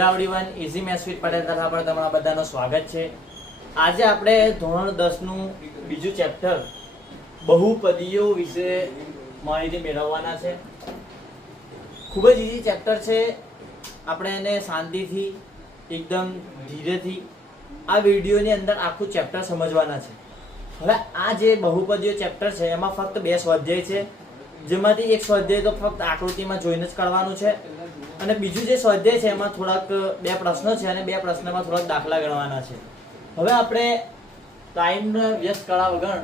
Hello everyone, easy maths with Patel તરફ પર તમારા બધાનું સ્વાગત છે। આજે આપણે ધોરણ 10 નું બીજું ચેપ્ટર બહુપદીઓ વિશે માહિતી મેળવવાના છે। ખૂબ જ ઇઝી ચેપ્ટર છે। આપણે એને શાંતિથી એકદમ ધીરેથી આ વિડીયોની અંદર આખું ચેપ્ટર સમજવાના છે। હવે આ જે બહુપદીઓ ચેપ્ટર છે એમાં ફક્ત 2 સ્વાધ્યાય છે, જેમાંથી એક સ્વાધ્યાય તો ફક્ત આકૃતિમાં જોઈને જ કરવાનું છે અને બીજું જે સ્વાધ્યાય છે એમાં થોડાક 2 પ્રશ્નો છે અને 2 પ્રશ્નમાં થોડાક દાખલા ગણવાના છે। હવે આપણે ટાઈમને વ્યસ્ત કર્યા વગર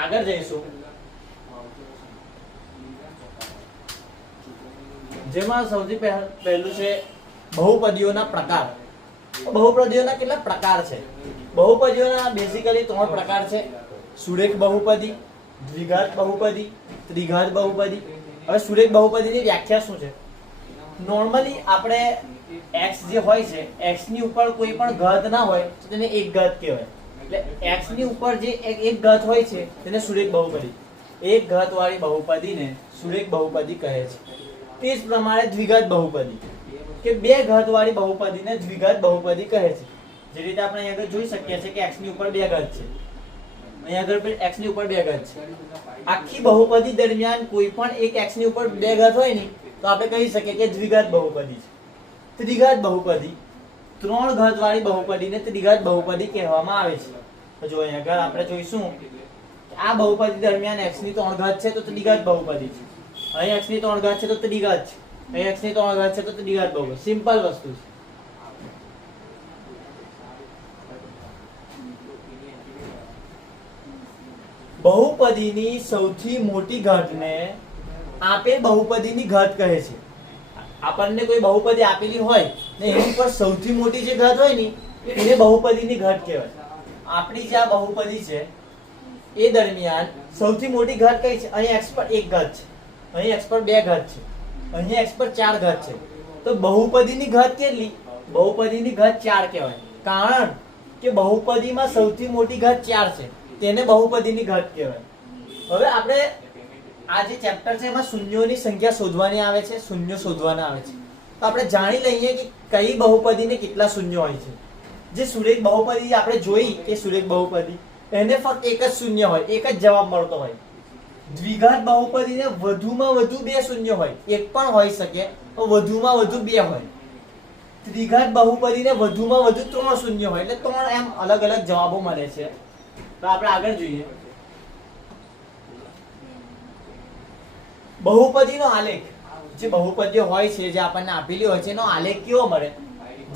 આગળ જઈશું, જેમાં સૌથી પહેલું છે બહુપદીઓના પ્રકાર। બહુપદીઓના કેટલા પ્રકાર છે? બહુપદીઓના બેઝિકલી 3 પ્રકાર છે: સુરેખ બહુપદી, દ્વિઘાત બહુપદી, ત્રિઘાત બહુપદી। હવે સુરેખ બહુપદીની વ્યાખ્યા શું છે? નોર્મલી આપણે x જે હોય છે, x ની ઉપર કોઈ પણ ઘાત ના હોય તો તેને એક ઘાત કહેવાય। એટલે x ની ઉપર જે એક ઘાત હોય છે તેને સુરેખ બહુપદી, એક ઘાત વાળી બહુપદીને સુરેખ બહુપદી કહે છે। તે જ પ્રમાણે દ્વિઘાત બહુપદી કે 2 ઘાત વાળી બહુપદીને દ્વિઘાત બહુપદી કહે છે। જે રીતે આપણે અહીં આગળ જોઈ શકીએ છીએ કે x ની ઉપર 2 ઘાત છે, અહીં આગળ પણ x ની ઉપર 2 ઘાત છે। આખી બહુપદી દરમિયાન કોઈ પણ એક x ની ઉપર 2 ઘાત હોય ને તો આપણે કહી શકીએ કે દ્વિઘાત બહુપદી છે। ત્રિઘાત બહુપદી, 3 ઘાત વાળી બહુપદીને ત્રિઘાત બહુપદી કહેવામાં આવે છે। તો જો અહીં આગળ આપણે જોઈશું કે આ બહુપદી દરમિયાન x ની 3 ઘાત છે તો ત્રિઘાત બહુપદી છે, અહીં x ની 3 ઘાત છે તો ત્રિઘાત છે, અહીં x ની 3 ઘાત છે તો ત્રિઘાત બહુપદી। સિમ્પલ વસ્તુ છે। બહુપદીની સૌથી મોટી ઘાતને આપેલ બહુપદીની ઘાત કહે છે। આપણને કોઈ બહુપદી આપેલી હોય ને એની પર સૌથી મોટી જે ઘાત હોય ને એને બહુપદીની ઘાત કહેવાય। આપણી જે આ બહુપદી છે એ દરમિયાન સૌથી મોટી ઘાત કઈ છે? અહીં x પર 1 ઘાત છે, અહીં x પર 2 ઘાત છે, અહીં x પર 4 ઘાત છે। તો બહુપદીની ઘાત કેટલી? બહુપદીની ઘાત 4 કહેવાય, કારણ કે બહુપદીમાં સૌથી મોટી ઘાત 4 છે, તેને બહુપદીની ઘાત કહેવાય। હવે આપણે આ જે ચેપ્ટર છે એમાં શૂન્યોની સંખ્યા શોધવાની આવે છે, શૂન્ય શોધવાના આવે છે। તો આપણે જાણી લઈએ કે કઈ બહુપદીને કેટલા શૂન્ય હોય છે। જે સુરેખ બહુપદી આપણે જોઈ કે સુરેખ બહુપદી એને ફક્ત એક જ શૂન્ય હોય, એક જ જવાબ મળતો હોય। દ્વિઘાત બહુપદીને વધુમાં વધુ 2 શૂન્ય હોય, એક પણ હોઈ શકે તો વધુમાં વધુ 2 હોય। ત્રિઘાત બહુપદીને વધુમાં વધુ 3 શૂન્ય હોય, એટલે 3 એમ અલગ અલગ જવાબો મળે છે। તો આપણે આગળ જોઈએ બહુપદીનો આલેખ। જે બહુપદીઓ હોય છે જે આપણને આપેલી હોય છે એનો આલેખ કેવો મળે?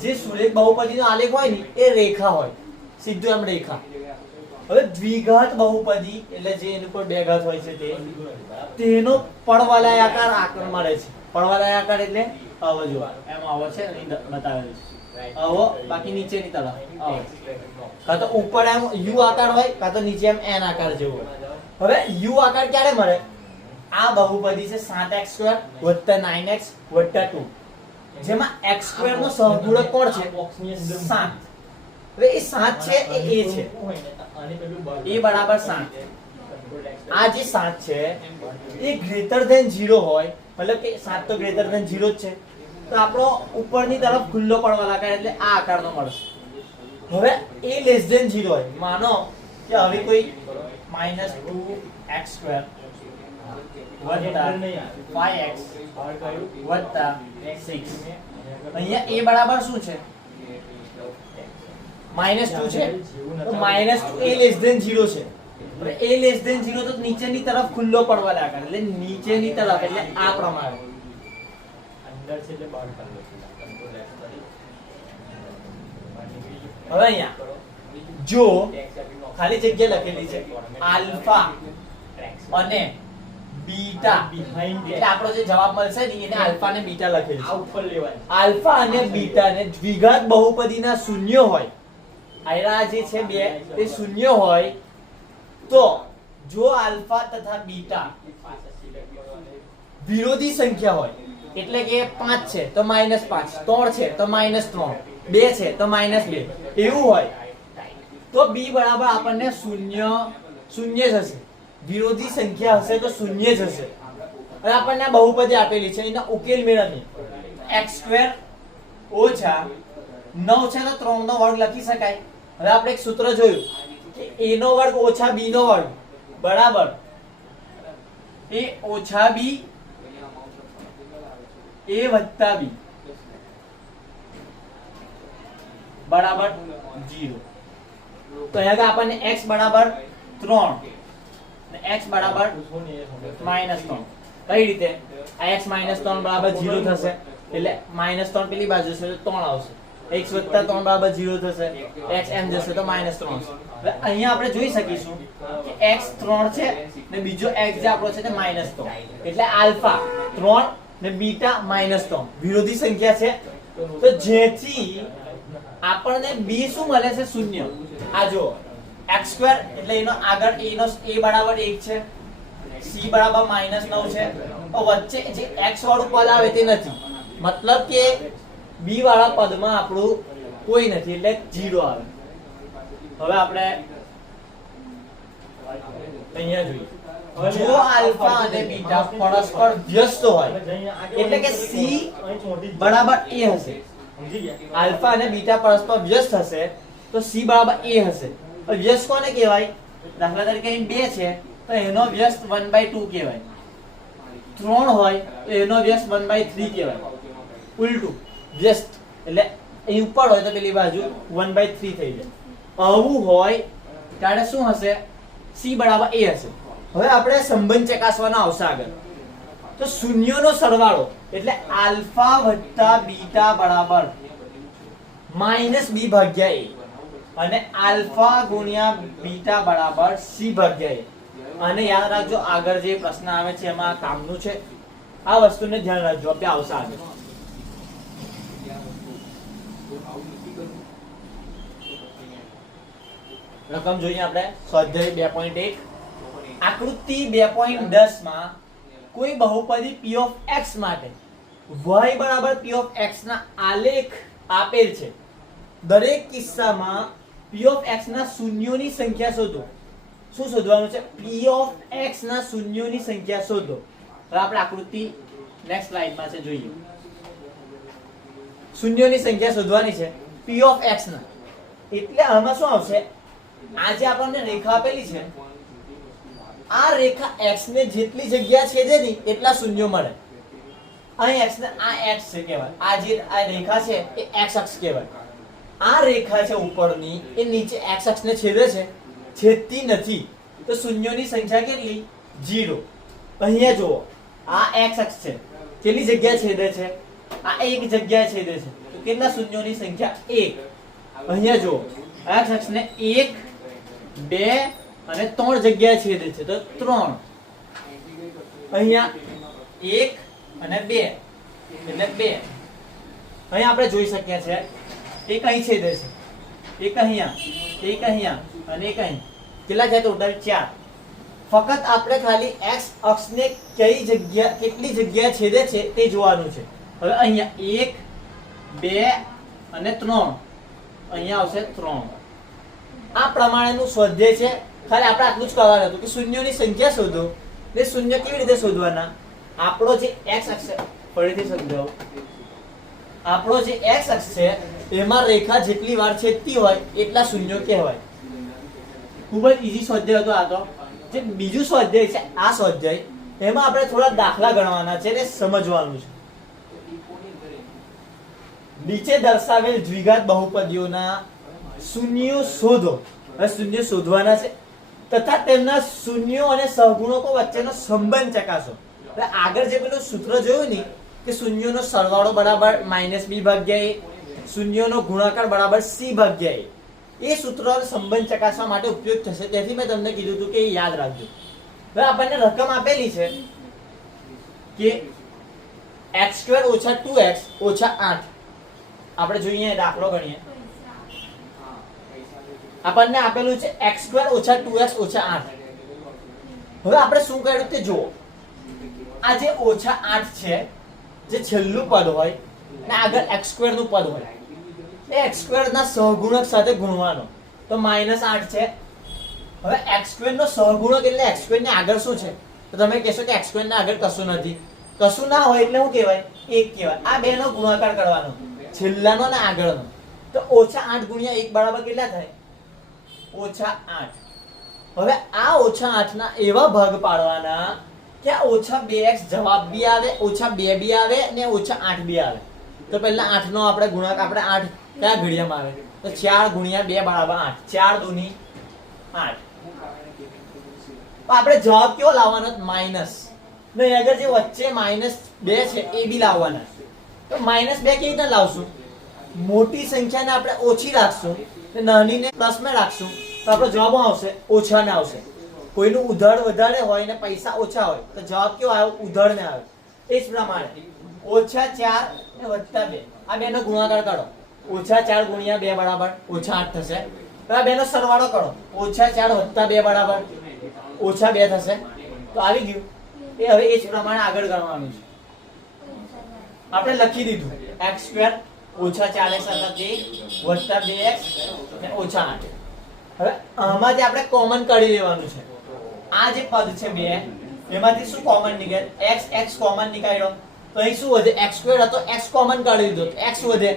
જે સુરેખ બહુપદીનો આલેખ હોય ને એ રેખા હોય, સીધું એમ રેખા। હવે દ્વિઘાત બહુપદી એટલે જે એની ઉપર 2 ઘાત હોય છે તેનો પડવલયાકાર આકાર મળે છે। પડવલયાકાર એટલે આવો જો એમ આવો છે બતાવેલું છે, આવો બાકી નીચેની તરફ આવો, કાં તો ઉપર એમ યુ આકાર હોય કાં તો નીચે એમ એન આકાર જેવો હોય। હવે યુ આકાર ક્યારે મળે? આ બહુપદી છે 7x² + 9x + 2, જેમાં x² નો સહગુણક કોણ છે? 7। હવે એ 7 છે એ છે, a બરાબર 7। આ જે 7 છે એ ગ્રેટર ધેન 0 હોય, મતલબ કે 7 તો ગ્રેટર ધેન 0 જ છે, તો આપણો ઉપરની તરફ ખુલ્લો પડવલયાકાર એટલે આ આકારનો મળશે। હવે a લેસ ધેન 0 હોય, માનો કે હવે કોઈ -2x² + 5x + 6, અહીંયા a બરાબર શું છે? -2 છે, તો -2 a લેસ ધેન 0 છે। હવે a લેસ ધેન 0 તો નીચેની તરફ ખુલ્લો પડવલયાકાર એટલે નીચેની તરફ એટલે આ પ્રમાણે અંદર છે એટલે બહાર કાઢો। હવે અહીંયા જો ખાલી જગ્યા લખેલી છે આલ્ફા અને બીટા, એટલે આપણો જે જવાબ મળશે ને એને આલ્ફા અને બીટા લખેલી છે, ઉપર લેવાય। આલ્ફા અને બીટા ને દ્વિઘાત બહુપદીના શૂન્ય હોય, આયરા જે છે 2 તે શૂન્ય હોય, તો જો આલ્ફા તથા બીટા વિરોધી સંખ્યા હોય, એટલે કે 5 છે તો -5, 3 છે તો -3, 2 છે તો -2 એવું હોય તો b બરાબર આપણને શૂન્ય શૂન્ય જ હશે। વિરોધી સંખ્યા હશે તો શૂન્ય જ હશે। હવે આપણને આ બહુપદી આપેલી છે, એનો ઉકેલ મેળવીએ। x² ઓછા 9 છે તો 3 નો વર્ગ લખી શકાય. હવે આપણે એક સૂત્ર જોયું કે a નો વર્ગ ઓછા b નો વર્ગ બરાબર a ઓછા b a વત્તા b બરાબર 0. તો અહીંયા આપણને x બરાબર 3 અને x બરાબર -3. કઈ રીતે આ x -3 બરાબર 0 થશે એટલે -3 પેલી બાજુ છે તો 3 આવશે. x + 3 બરાબર 0 થશે, x એમ જશે તો -3 છે. હવે અહીંયા આપણે જોઈ શકીશું કે x 3 છે ને બીજો x જે આપણો છે તે -3 એટલે આલ્ફા 3 ને બીટા -3 વિરોધી સંખ્યા છે. તો જેથી આપણને b શું મળે છે? 0. આ જો x2 એટલે એનો આગળ a બરાબર 1 છે, c બરાબર -9 છે, તો વચ્ચે જે x વાળું પદ આવે તે નથી, મતલબ કે b વાળા પદમાં આપણું કોઈ નથી એટલે 0 આવે. હવે આપણે અહીંયા જોઈએ જો આલ્ફા અને બીટા પરસ્પર વ્યસ્ત હોય એટલે કે c બરાબર a હશે. આલ્ફા અને બીટા પરસ્પર વ્યસ્ત હશે તો c બરાબર a હશે. વ્યસ્ત કોને કહેવાય? દાખલા તરીકે અહીં 2 છે તો એનો વ્યસ્ત 1/2 કહેવાય. 3 હોય તો એનો વ્યસ્ત 1/3 કહેવાય. ઉલટું વ્યસ્ત એટલે અહીં ઉપર હોય તો પેલી બાજુ 1/3 થઈ જાય. આવું હોય ત્યારે શું હશે? c બરાબર a હશે. હવે આપણે સંબંધ ચકાસવાનો આવશે આગળ. તો શૂન્યનો સરવાળો એટલે આલ્ફા વત્તા બીટા બરાબર -b ભાગ્યા a અને આલ્ફા ગુણ્યા બીટા બરાબર c ભાગ્યા a. અને યાદ રાખજો આગળ જે પ્રશ્ન આવે છે એમાં કામનું છે, આ વસ્તુને ધ્યાન રાખજો. આપણે આવશે આગળ. રકમ જોઈએ આપણે સ્વાધ્યાય 2.1 આકૃતિ 2.10 માં કોઈ બહુપદી p of x માટે y બરાબર p of x ના આલેખ આપેલ છે. દરેક કિસ્સામાં p of x ના શૂન્યોની સંખ્યા શોધો. શું શોધવાનું છે? p of x ના શૂન્યોની સંખ્યા શોધો. હવે આપણે આકૃતિ નેક્સ્ટ સ્લાઇડમાં છે જોઈએ. શૂન્યોની સંખ્યા શોધવાની છે p of x ના. એટલે આમાં શું આવશે? આ જે આપણને રેખા આપેલી છે આ રેખા x ને જેટલી જગ્યા છેદે ની એટલા શૂન્યો મળે. અહીં x ને આ x છે કહેવાય. આ જે આ રેખા છે એ x અક્ષ કહેવાય. આ રેખા છે ઉપરની એ નીચે x અક્ષ ને છેદે છે, છેદતી નથી. તો શૂન્યોની સંખ્યા કેટલી? 0. અહીંયા જુઓ આ x અક્ષ છે, કેટલી જગ્યા છેદે છે? આ એક જગ્યા છેદે છે. તો કેટલા શૂન્યોની સંખ્યા? 1. અહીંયા જુઓ x અક્ષ ને 1 2 અને 3 જગ્યા છેદે છે તો 3. અહીંયા 1 અને 2 એટલે 2. અહીંયા આપણે જોઈ શકીએ છે એક અહીં છેદે છે, એક અહીંયા, એક અહીંયા અને એક અહીં. કેટલા છે ટોટલ? 4. ફક્ત આપણે ખાલી x અક્ષને કેટલી જગ્યા છેદે છે તે જોવાનું છે. હવે અહીંયા 1 2 અને 3 અહીંયા આવશે 3. આ પ્રમાણેનું સ્વાધ્યાય છે. ખાલી આપણે આટલું જ કરવાનું હતું કે શૂન્યોની સંખ્યા શોધો. ને શૂન્ય કેવી રીતે શોધવાના? આપણો જે x અક્ષ છે, ફરીથી સમજાવો, આપણો જે x અક્ષ છે એમાં રેખા જેટલી વાર છેદતી હોય એટલા શૂન્યો કહેવાય. ખૂબ જ ઈઝી સ્વાધ્યાય હતો આ તો. જે બીજું સ્વાધ્યાય છે આ સ્વાધ્યાય એમાં આપણે થોડા દાખલા ગણવાના છે ને સમજવાનું છે. નીચે દર્શાવેલ દ્વિઘાત બહુપદીઓના શૂન્યો શોધો. હવે શૂન્ય શોધવાના છે તથા તેમના શૂન્યો અને સહગુણકો વચ્ચેનો સંબંધ ચકાસો. હવે આગળ જે પેલું સૂત્ર જોયું ને કે શૂન્યોનો સરવાળો બરાબર -b ભાગ્યા a, શૂન્યોનો ગુણાકાર બરાબર c ભાગ્યા a, એ સૂત્રનો સંબંધ ચકાસવા માટે ઉપયોગ થશે. તેથી મેં તમને કીધું હતું કે યાદ રાખજો. હવે આપણને રકમ આપેલી છે કે x2 - 2x - 8. આપણે જોઈએ દાખલો ગણીએ. આપણને આપેલું છે x2 - 2x - 8. હવે આપણે શું કર્યું તે જુઓ. આ જે -8 છે જે છેલ્લું પદ હોય ને આગળ x2 નું પદ હોય એ x2 ના સહગુણક સાથે ગુણવાનો. તો -8 છે. હવે x2 નો સહગુણક એટલે x2 ને આગળ શું છે? તો તમે કહેશો કે x2 ને આગળ કશું નથી. કશું ના હોય એટલે શું કહેવાય? 1 કહેવાય. આ બે નો ગુણાકાર કરવાનો. છેલ્લાનો ને આગળનો. તો -8 ગુણ્યા 1 બરાબર કેટલા થાય? -8. હવે આ -8 ના એવા ભાગ પાડવાના કે આ -2x જવાબ બી આવે, -2 બી આવે ને -8 બી આવે. તો પહેલા 8 નો આપણે ગુણાકાર, આપણે 8 કયા ઘડિયામાં આવે? તો 4 ગુણ્યા 2 બરાબર 8. 4 દૂની 8. આપણે જવાબ કેવો લાવવાનો? માઈનસ. નહીં, આગળ જે વચ્ચે -2 છે એ બી લાવવાના. તો -2 કેવી રીતે લાવશું? મોટી સંખ્યાને આપણે ઓછી રાખશું ને નાનીને પ્લસમાં રાખશું તો આપણો જવાબ આવશે ઓછાને આવશે. કોઈનું ઉધાર વધારે હોય ને પૈસા ઓછા હોય તો જવાબ કેવો આવ્યો? ઉધારને આવે. એ જ પ્રમાણે -4 ને +2 આ બેનો ગુણાકાર કરો. -4 ગુણ્યા 2 બરાબર -8 થશે. તો આ બેનો સરવાળો કરો. -4 + 2 બરાબર -2 થશે. તો આવી ગયું. એ હવે એ જ પ્રમાણે આગળ ગણવાનું છે. આપણે લખી દીધું x² -4x + 2x ને -8. હવે આમાં જે આપણે કોમન કાઢી લેવાનું છે. આ જે પદ છે બે, એમાંથી શું કોમન નીકળે? x કોમન નીકાળ્યો તો અહીં શું વધે? x² હતો, x કોમન કાઢી દીધો તો x વધે.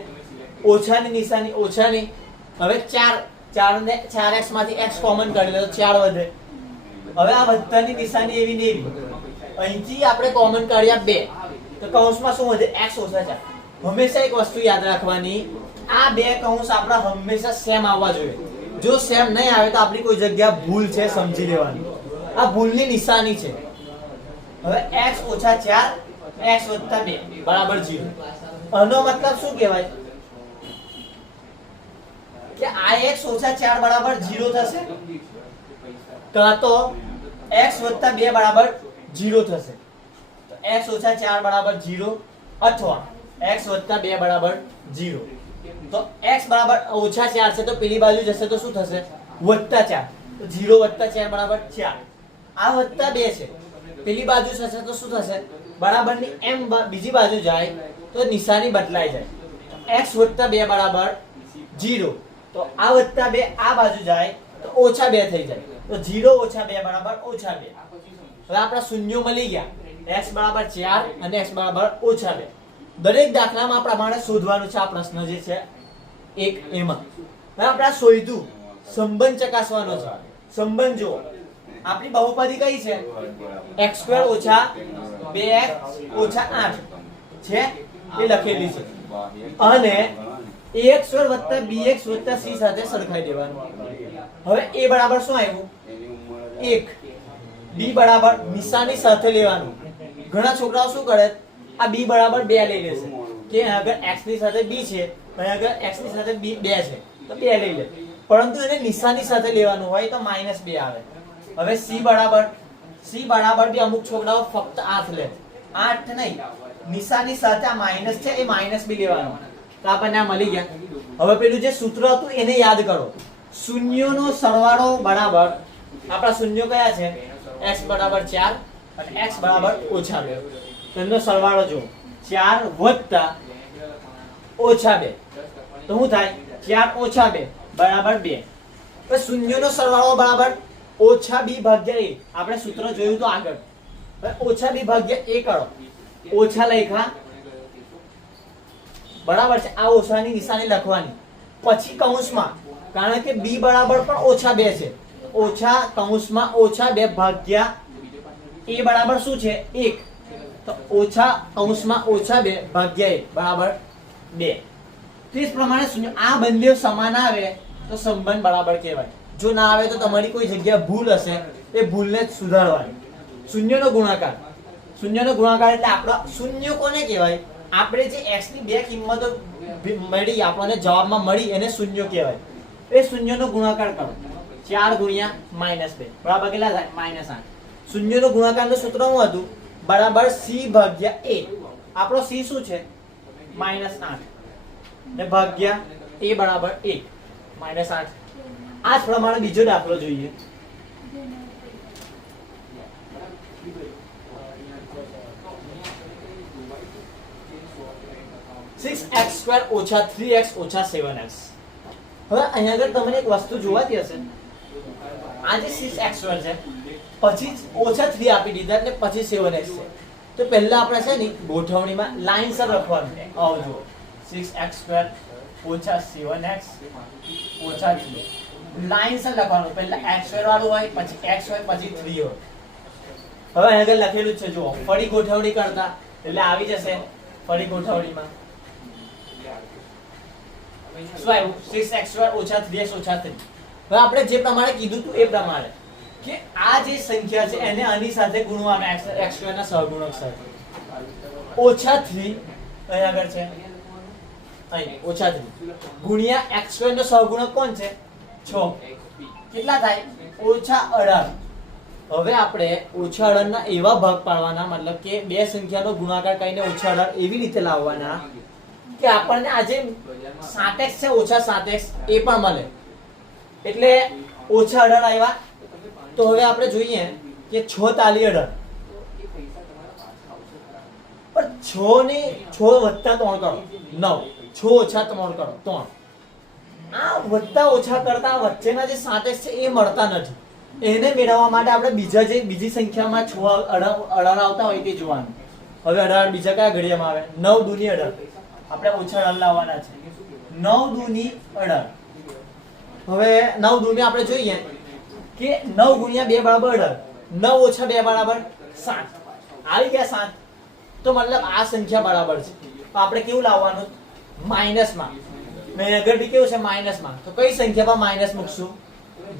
ઓછાની નિશાની ઓછાની. હવે 4 ને 4x માંથી x કોમન કાઢી લો તો 4 વધે. હવે આ વધતાની નિશાની એવી ને એવી. અહીંથી આપણે કોમન કાઢ્યા 2 તો કૌંસમાં શું વધે? x - 4. હંમેશા એક વસ્તુ યાદ રાખવાની, આ બે કૌંસ આપણા હંમેશા સેમ આવવા જોઈએ. જો સેમ નહીં આવે તો આપણી કોઈ જગ્યા ભૂલ છે, સમજી લેવાની. આ ભૂલની નિશાની છે. હવે x - 4 x + 2 બરાબર 0. આનો મતલબ શું કહેવાય? કે આ x - 4 બરાબર 0 થશે કાં તો x + 2 બરાબર 0 થશે. તો x - 4 બરાબર 0 અથવા x + 2 બરાબર 0. તો x બરાબર -4 છે તો પેલી બાજુ જશે તો શું થશે? +4. તો 0 + 4 બરાબર 4. આ +2 છે, પેલી બાજુ જશે તો શું થશે? બરાબરની એમ બીજી બાજુ જાય તો નિશાની બદલાઈ જાય. x + 2 બરાબર 0. તો આ +2 આ બાજુ જાય તો -2 થઈ જાય. તો 0 - 2 બરાબર -2. હવે આપણા શૂન્યો મળી ગયા. x બરાબર 4 અને x બરાબર -2. દરેક દાખલામાં પ્રમાણે શોધવાનું છે. આ પ્રશ્ન જે છે એક એમાં હવે આપણે શોધ્યું. સંબંધ ચકાસવાનો છે. સંબંધ જુઓ. આપણી બહુપદી કઈ છે? x² - 2x - 8 છે, એ લખેલી છે. અને ax² + bx + c સાથે સરખાઈ દેવાનું. હવે a બરાબર શું આવ્યું? 1. b બરાબર નિશાની સાથે લેવાનું. ઘણા છોકરાઓ શું કરે? આ b બરાબર 2 લઈ લેશે કે આગળ x ની સાથે b છે અને આગળ x ની સાથે b 2 છે તો 2 લઈ લે. પરંતુ એને નિશાની સાથે લેવાનું હોય તો -2 આવે. હવે c બરાબર બી અમુક છોકરાઓ ફક્ત 8 લે. 8 નહીં, નિશાની સાથે આ માઈનસ છે એ માઈનસ બી લેવાનું. તો આપણને આ મળી ગયા. હવે પેલું જે સૂત્ર હતું એને યાદ કરો. શૂન્યોનો સરવાળો બરાબર, આપણા શૂન્યો કયા છે? x બરાબર 4 અને x બરાબર -2. તેમનો સરવાળો જુઓ. 4 + -2 તો શું થાય? 4 - 2 બરાબર 2. તો શૂન્યનો સરવાળો બરાબર -b ભાગ્યા a. આપણે સૂત્ર જોયું તો આગળ. હવે -b ભાગ્યા a કરો. ઓછા લખ્યા બરાબર છે. આ ઓછાની નિશાની લખવાની. પછી કૌંસમાં, કારણ કે b બરાબર પણ -2 છે, ઓછા કૌંસમાં -2 ભાગ્યા a બરાબર શું છે? 1. તો ઓછા કૌંસમાં -2 ભાગ્યા 1 બરાબર 2. તે જ પ્રમાણે શૂન્ય. આ બંને સમાન આવે તો સંબંધ બરાબર કહેવાય. જો ના આવે તો તમારી કોઈ જગ્યા ભૂલ હશે, એ ભૂલને જ સુધારવાની. શૂન્યનો ગુણાકાર. શૂન્યનો ગુણાકાર એટલે આપણો શૂન્ય કોને કહેવાય? આપણે જે x ની બે કિંમતો મળી, આપણને જવાબમાં મળી, એને શૂન્ય કહેવાય. એ શૂન્યનો ગુણાકાર કરો. 4 ગુણ્યા -2 બરાબર કેટલા થાય? -8. શૂન્યનો ગુણાકારનું સૂત્ર શું હતું? બરાબર c ભાગ્યા a. આપણો c શું છે? -8 ને ભાગ્યા a બરાબર 1 -8. આ જ પ્રમાણે બીજો દાખલો જોઈએ. 6x² - 3x - 7x. હવે અહીંયા આગળ તમને એક વસ્તુ જોવાતી હશે. આ જે 6x² છે પછી -3 આપી દીધા એટલે પછી 7x છે. તો પહેલા આપણે છે ને ગોઠવણીમાં લાઈનસર લખવાનું. આવો જુઓ. 6x² ઓછા 7x ઓછા 3. લાઈન સર લખવાનું, પહેલા x² વાળું હોય, પછી x હોય, પછી 3 હોય. હવે અહીં આગળ લખેલું છે જુઓ, ફરી ગોઠવણી કરતા એટલે આવી જશે ફરી ગોઠવણીમાં શું આવ્યું? 6x² ઓછા 3x ઓછા 3. હવે આપણે જે પ્રમાણે કીધું હતું એ પ્રમાણે કે આ જે સંખ્યા છે એને આની સાથે ગુણવાનું, x² ના સહગુણક સાથે. ઓછા 3 અહીં આગળ છે, અહીં ઓછા 3 ગુણ્યા x² નો સહગુણક કોણ છે? 6. કેટલા થાય? ઓછા 18. હવે આપણે ઓછા 18 ના એવા ભાગ પાડવાના, મતલબ કે બે સંખ્યાનો ગુણાકાર કરીને ઓછા 18 એવી રીતે લાવવાના કે આપણને આજે 7x છે ઓછા 7x એ પણ મળે. એટલે ઓછા 18 આવ્યા. તો હવે આપણે જોઈએ કે 6 તાલી 18 પણ 6 ને 6 વત્તા 3 કરો 9, 6 ઓછા 3 કરો 3. આ વત્તા ઓછા કરતા વચ્ચેના જે 7x છે એ મળતા નથી. એને મેળવવા માટે આપણે બીજી સંખ્યામાં 18 આવતા હોય તે જોવાનું. હવે 18 બીજા કયા ઘડિયામાં આવે? 9 દૂની 18. આપણે ઓછા 18 લાવવાના છે. 9 દૂની 18. હવે 9 દૂની આપણે જોઈએ કે 9 ગુણ્યા 2 બરાબર 18. 9 ઓછા 2 બરાબર 7. આવી ગયા 7. તો મતલબ આ સંખ્યા બરાબર છે. તો આપણે કેવું લાવવાનું? માઈનસમાં. મેં આગળ બી કેવું છે? માઈનસમાં. તો કઈ સંખ્યા પર માઈનસ મૂકશું?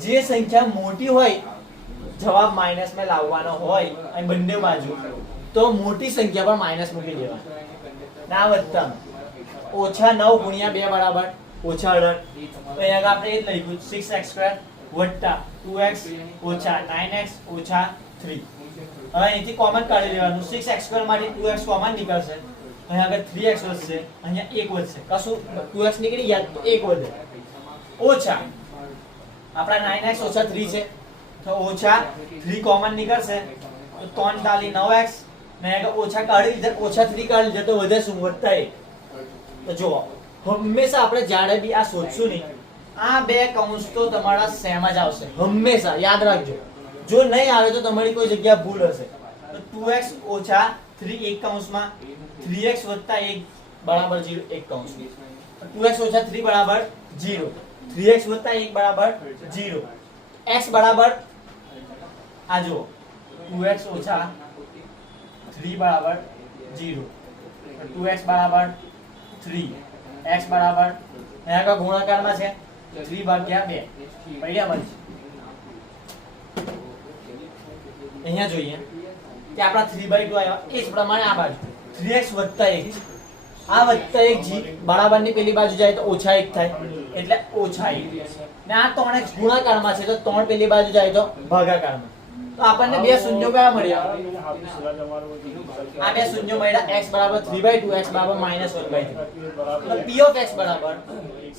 જે સંખ્યા મોટી હોય, જવાબ માઈનસ માં લાવવાનો હોય અને બંને બાજુ, તો મોટી સંખ્યા પર માઈનસ મૂકી દેવાનું. ના વત્તા ઓછા 9 ગુણ્યા 2 બરાબર ઓછા 18. તો અહીંયા આપણે એ જ લખ્યું 6x² વત્તા 2x ઓછા 9x ઓછા 3. હવે અહીંથી કોમન કાઢી લેવાનું. 6x² માંથી 2x કોમન નીકળશે, અહીંયા આગળ 3x વધશે, અહીંયા 1 વધશે. કશું 2x નીકળી ગયા તો 1 વધે. ઓછા આપણા 9x ઓછા 3 છે તો ઓછા 3 કોમન નીકળશે તો 3 તાલી 9x ને ઓછા કાઢી લીધા, ઓછા 3 કાઢી લીધા તો વધે શું? વત્તા 1. તો જુઓ, હંમેશા આપણે જ્યારે બી આ શોધશું ને, આ બે કૌંસ તો તમારા સેમ જ આવશે હંમેશા, યાદ રાખજો. જો નહીં આવે તો તમારી કોઈ જગ્યા ભૂલ હશે. તો 2x ઓછા 3 એક કૌંસમાં, 3x વત્તા 1 બરાબર 0 એક કૌંસમાં. 2x ઓછા 3 બરાબર 0, 3x વત્તા 1 બરાબર 0. x બરાબર આ જુઓ 2x ઓછા 3 બરાબર 0, 2x બરાબર 3, x બરાબર અહીંયા કા ગુણાકારમાં છે 3 ભાગ્યા 2 પડ્યા બનશે. અહીંયા જોઈએ કે આપણા 3/2 આવ્યા. એ જ પ્રમાણે આ બાજુ 3x વત્તા 1, આ વત્તા 1 બરાબર ની પેલી બાજુ જાય તો ઓછા 1 થાય એટલે ઓછા 1. ને આ 3x ગુણાકારમાં છે તો 3 પેલી બાજુ જાય તો ભાગાકારમાં. તો આપણને બે શૂન્યો કયા મળ્યા? આ બે શૂન્યો મળ્યા. x બરાબર 3/2, x બરાબર -1/3. તો p of x બરાબર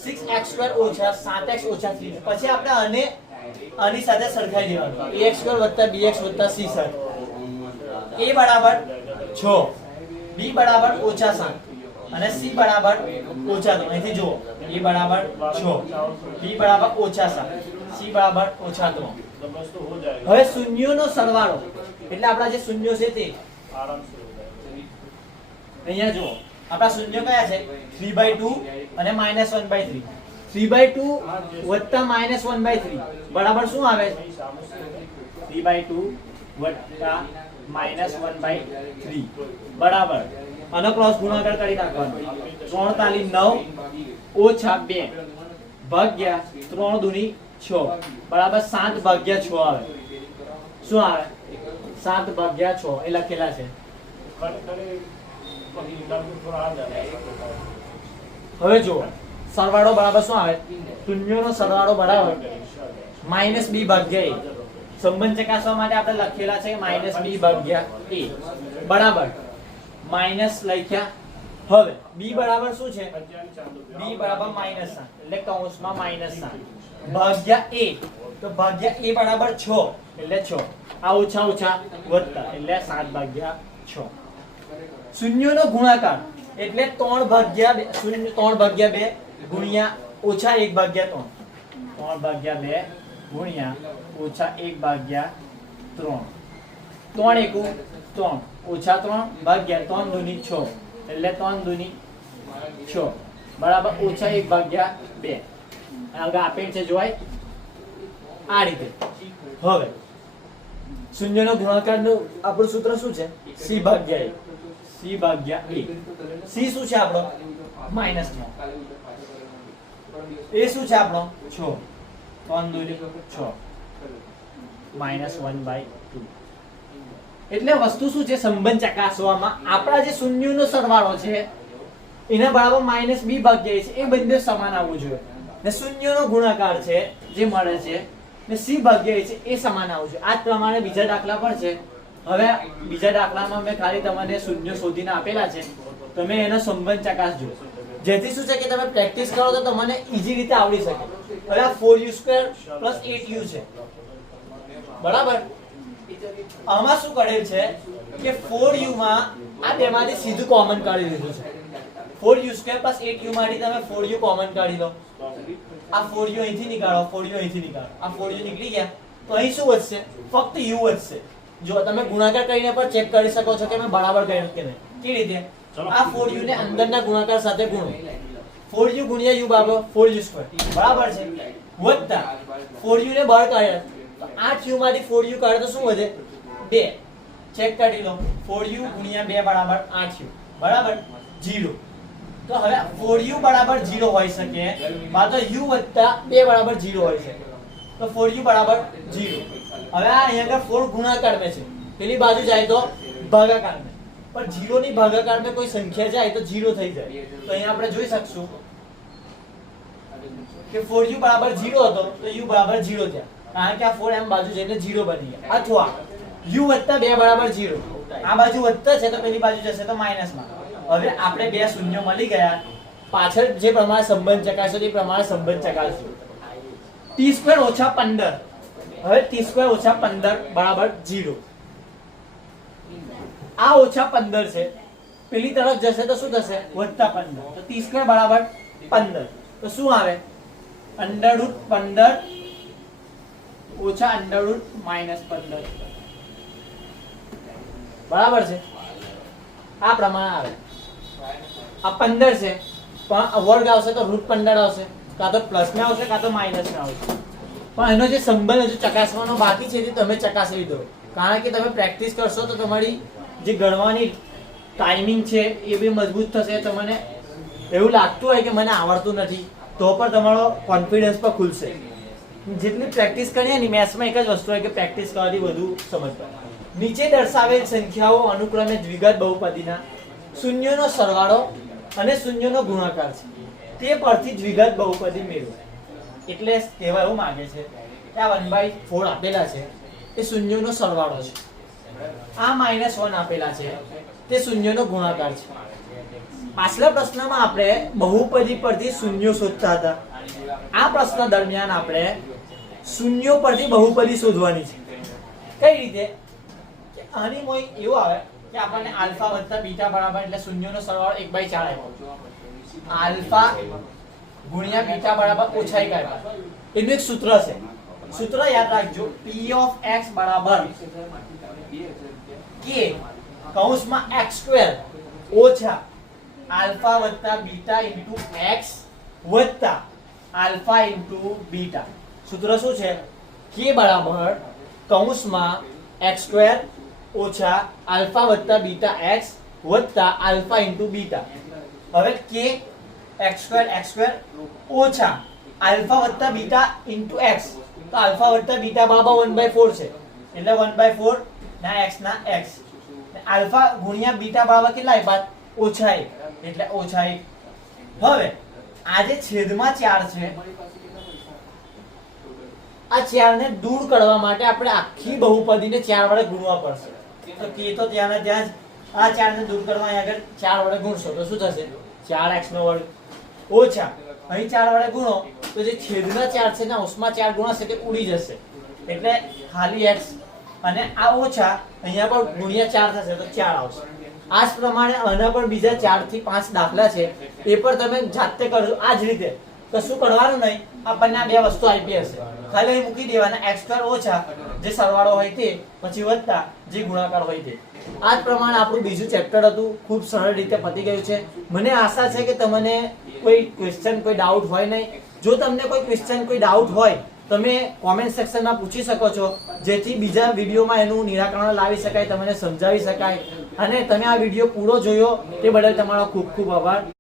6x² ઓછા 7x ઓછા 3. પછી આપણે આની સાથે સરખાઈ દેવાનું. ax² વત્તા bx વત્તા c સાથે. a બરાબર 6, b બરાબર ઓછા 7 અને c બરાબર ઓછા 3. અહીંથી જુઓ, a બરાબર 6, b બરાબર ઓછા 7, c બરાબર ઓછા 3. હવે શૂન્યોનો સરવાળો એટલે આપણા જે શૂન્યો છે તે અહીંયા જુઓ, આપણા શૂન્યો કયા છે? 3/2 અને -1/3. 3/2 વત્તા -1/3 બરાબર શું આવે? 3/2 વત્તા -1/3 બરાબર આનો ક્રોસ ગુણાકાર કરી નાખવાનો. 3 તાલી 9 ઓછા 2 ભાગ્યા 3 દૂની 6 બરાબર 7 ભાગ્યા 6 આવે. શું આવે? 7 ભાગ્યા 6 એ લખેલા છે. હવે જુઓ, સરવાળો બરાબર શું આવે? શૂન્યોનો સરવાળો બરાબર -b ભાગ્યા a. સંબંધ ચકાસવા માટે આપણે લખેલા છે -b ભાગ્યા a બરાબર માઈનસ લખ્યા. હવે b બરાબર શું છે? b બરાબર -7 એટલે કૌંસમાં -7 ભાગ્યા a. તો ભાગ્યા a બરાબર 6 એટલે 6. આ ઓછા ઓછા વત્તા એટલે 7 ભાગ્યા 6. શૂન્યોનો ગુણાકાર એટલે 3 ભાગ્યા 2 ગુણ્યા ઓછા 1 ભાગ્યા 3. 3 ભાગ્યા 2 ગુણ્યા ઓછા 1 ભાગ્યા 3. 3 × 1 3 ઓછા 3 ભાગ્યા 3 દૂની 6 એટલે 3 દૂની 6 બરાબર ઓછા 1/2 આગળ આપેલ છે જોવાય આ રીતે. હવે શૂન્યનો ગુણાકારનું આપણું સૂત્ર શું છે? c/a. c/a. c શું છે આપણો? -9. એ શું છે આપણો? 6. 3 દૂની 6 -1/2. એટલે વસ્તુ શું છે? સંબંધ ચકાસવામાં આપણા જે શૂન્યનો સરવાળો છે એના બરાબર -b/a છે, એ બંને સમાન આવવું જોઈએ. ને શૂન્યનો ગુણાકાર છે જે મળે છે ને c/a છે એ સમાન આવવું જોઈએ. આ જ પ્રમાણે બીજા દાખલા પણ છે. હવે બીજા દાખલામાં મેં ખાલી તમને શૂન્ય શોધીને આપેલા છે, તમે એનો સંબંધ ચકાસજો, જેથી શું છે કે તમે પ્રેક્ટિસ કરો તો તમને ઈઝી રીતે આવડી શકે. હવે આ 4u² + 8u છે બરાબર. આમાં શું કરેલ છે કે 4u માં આ બેમાંથી સીધું કોમન કાઢી લીધું છે. 4u² + 8u માંથી તમે 4u કોમન કાઢી લો. આ 4u અહીંથી નીકાળો, 4u અહીંથી નીકાળો, આ 4u નીકળી ગયા તો અહીં શું વધશે? ફક્ત u વધશે. જો તમે ગુણાકાર કરીને પણ ચેક કરી શકો છો કે મેં બરાબર કર્યું કે નહીં. કેવી રીતે? આ 4u ને અંદરના ગુણાકાર સાથે ગુણો. 4u × u બરાબર 4u² બરાબર છે, વત્તા 4u ને બહાર કાઢ્યા તો 8u માંથી 4u કાઢે તો શું વધે? 2. ચેક કરી લો. 4u × 2 બરાબર 8u બરાબર 0. તો હવે 4u બરાબર 0 હોઈ શકે, માં તો u વત્તા 2 બરાબર 0 હોઈ શકે. તો 4u બરાબર 0. હવે આ અહીંયા આગળ 4 ગુણાકાર में છે, પેલી બાજુ જાય તો ભાગાકાર में. પણ 0 ની ભાગાકાર में કોઈ સંખ્યા જાય તો 0 થઈ જાય. તો અહીંયા આપણે જોઈ શકશું કે 4u બરાબર 0 હતો તો u બરાબર 0 થયા, કારણ કે આ 4 એમ બાજુ જઈને 0 બની ગયા. અથવા u વત્તા 2 બરાબર 0, આ બાજુ વધતા છે તો પેલી બાજુ જશે તો માઈનસમાં. હવે આપણે બે શૂન્ય મળી ગયા. પાછળ જે પ્રમાણે સંબંધ ચકાસ્યો તે પ્રમાણે સંબંધ ચકાસ્યો. t² - 15. હવે t² - 15 બરાબર 0. આ -15 છે, પેલી તરફ જશે તો શું થશે? +15. તો t² બરાબર 15. તો શું આવે? √15 ઓછા √-15 બરાબર છે. આ પ્રમાણે આવે. આ 15 છે પણ વર્ગ આવશે તો √15 આવશે, કાં તો પ્લસ માં આવશે કાં તો માઈનસ માં આવશે. પણ એનો જે સંબંધ હજુ ચકાસવાનો બાકી છે તે તમે ચકાસી લીધો, કારણ કે તમે પ્રેક્ટિસ કરશો તો તમારી જે ગણવાની ટાઈમિંગ છે એ બી મજબૂત થશે. તમને એવું લાગતું હોય કે મને આવડતું નથી તો પણ તમારો કોન્ફિડન્સ પણ ખુલશે. જેટલી પ્રેક્ટિસ કરીએ ને મેથ્સમાં એક જ વસ્તુ હોય કે પ્રેક્ટિસ કરવાથી વધુ સમજ પડે. નીચે દર્શાવેલ સંખ્યાઓ અનુક્રમે દ્વિઘાત બહુપદીના શૂન્યનો સરવાળો અને શૂન્યનો ગુણાકાર છે, તે પરથી દ્વિઘાત બહુપદી મેળવો. એટલે કહેવા એવું માંગે છે કે આ 1/4 આપેલા છે એ શૂન્યનો સરવાળો છે, આ -1 આપેલા છે તે શૂન્યનો ગુણાકાર છે. પાછલા પ્રશ્નમાં આપણે બહુપદી પરથી શૂન્યો શોધતા હતા. આ પ્રશ્ન દરમિયાન આપણે શૂન્યો પરથી બહુપદી શોધવાની છે. કઈ રીતે? કે આની મોય એવું આવે કે આપણને આલ્ફા વત્તા બીટા બરાબર એટલે શૂન્યનો સરવાળો 1/4 આવ્યો. આલ્ફા ગુણ્યા બીટા બરાબર -1 આવ્યા. એનું એક સૂત્ર છે, સૂત્ર યાદ રાખજો. p of x બરાબર k કૌંસમાં x² ઓછા આલ્ફા વત્તા બીટા ઇન્ટુ x વત્તા આલ્ફા ઇન્ટુ બીટા. સૂત્ર શું છે? k બરાબર કૌંસમાં x² ઓછા આલ્ફા વત્તા બીટા x વત્તા આલ્ફા ઇન્ટુ બીટા. હવે k x² ઓછા આલ્ફા વત્તા બીટા ઇન્ટુ x, તો આલ્ફા વત્તા બીટા બરાબર 1/4 છે એટલે 1/4 ના x ના x. આલ્ફા ગુણ્યા બીટા બરાબર કેટલા આપ્યા? -1 એટલે -1. હવે આ જે છેદમાં 4 છે આ 4 ને દૂર કરવા માટે આપણે આખી બહુપદીને 4 વડે ગુણવા પડશે. તો k તો ત્યાં ને ત્યાં જ, આ 4 ને દૂર કરવા અહીં આગળ 4 વડે ગુણશો તો શું થશે? 4x નો વર્ગ ઓછા અહીં 4 વડે ગુણો તો જે છેદના 4 છે ને અંશમાં 4 ગુણાશે તે ઉડી જશે એટલે ખાલી x, અને આ ઓછા અહીંયા પર ગુણ્યા 4 થશે તો 4 આવશે. આ જ પ્રમાણે આના પર બીજા 4 થી 5 દાખલા છે, એ પર તમે જાતે કરજો આ જ રીતે. કશું કરવાનું નહીં, આપણને આ બે વસ્તુ આપી હશે, ખાલી અહીં મૂકી દેવાના, x² ઓછા જે સરવાળો હોય તે, પછી વત્તા જે ગુણાકાર હોય તે. આ જ પ્રમાણે આપણું બીજું ચેપ્ટર હતું, ખૂબ સરળ રીતે પતી ગયું છે. મને આશા છે કે તમને કોઈ ક્વેશ્ચન, કોઈ ડાઉટ હોય નહીં. જો તમને કોઈ ક્વેશ્ચન, કોઈ ડાઉટ હોય તમે કોમેન્ટ સેક્શનમાં પૂછી શકો છો, જેથી બીજા વિડીયોમાં એનું નિરાકરણ લાવી શકાય, તમને સમજાવી શકાય. અને તમે આ વિડીયો પૂરો જોયો તે બદલ તમારો ખૂબ ખૂબ આભાર.